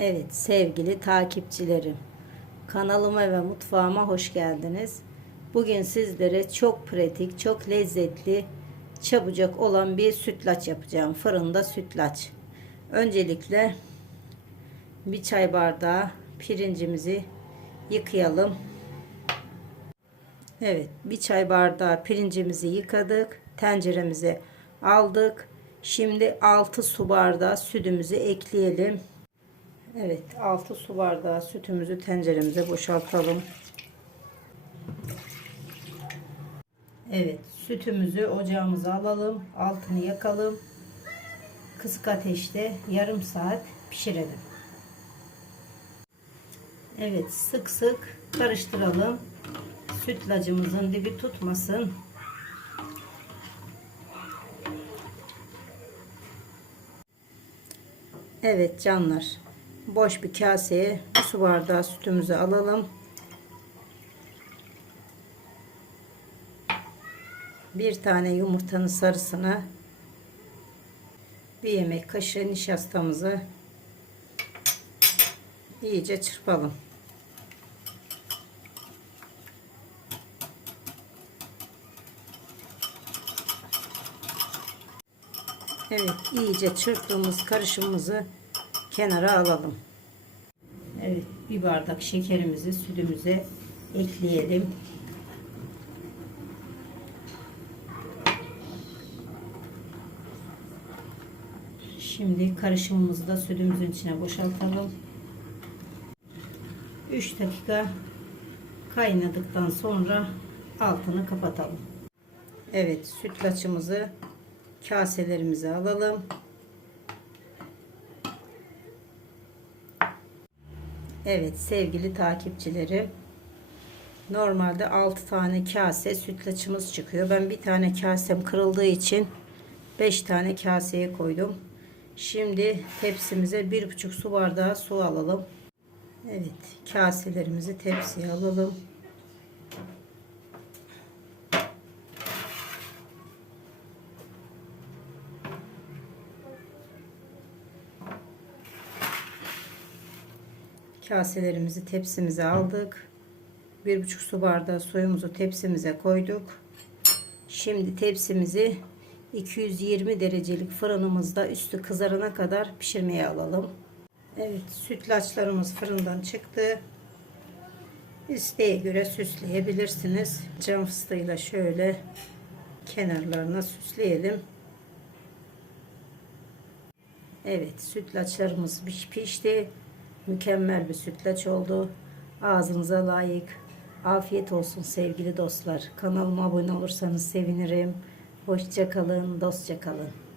Evet sevgili takipçilerim. Kanalıma ve mutfağıma hoş geldiniz. Bugün sizlere çok pratik, çok lezzetli, çabucak olan bir sütlaç yapacağım. Fırında sütlaç. Öncelikle bir çay bardağı pirincimizi yıkayalım. Evet, bir çay bardağı pirincimizi yıkadık. Tenceremize aldık. Şimdi 6 su bardağı sütümüzü ekleyelim. Evet 6 su bardağı sütümüzü tenceremize boşaltalım. Evet sütümüzü ocağımıza alalım. Altını yakalım. Kısık ateşte yarım saat pişirelim. Evet sık sık karıştıralım. Sütlacımızın dibi tutmasın. Evet canlar. Boş bir kaseye bir su bardağı sütümüzü alalım. Bir tane yumurtanın sarısını bir yemek kaşığı nişastamızı iyice çırpalım. Evet iyice çırptığımız karışımımızı kenara alalım. Evet bir bardak şekerimizi sütümüze ekleyelim. Şimdi karışımımızı da sütümüzün içine boşaltalım. 3 dakika kaynadıktan sonra altını kapatalım. Evet sütlaçımızı kaselerimize alalım. Evet sevgili takipçilerim. Normalde 6 tane kase sütlaçımız çıkıyor. Ben bir tane kasem kırıldığı için 5 tane kaseye koydum. Şimdi tepsimize 1,5 su bardağı su alalım. Evet kaselerimizi tepsiye alalım. Kaselerimizi tepsimize aldık. Bir buçuk su bardağı suyumuzu tepsimize koyduk. Şimdi tepsimizi 220 derecelik fırınımızda üstü kızarana kadar pişirmeye alalım. Evet sütlaçlarımız fırından çıktı. İsteğe göre süsleyebilirsiniz. Cam fıstığıyla şöyle kenarlarına süsleyelim. Evet sütlaçlarımız pişti. Mükemmel bir sütlaç oldu. Ağzınıza layık. Afiyet olsun sevgili dostlar. Kanalıma abone olursanız sevinirim. Hoşça kalın, dostça kalın.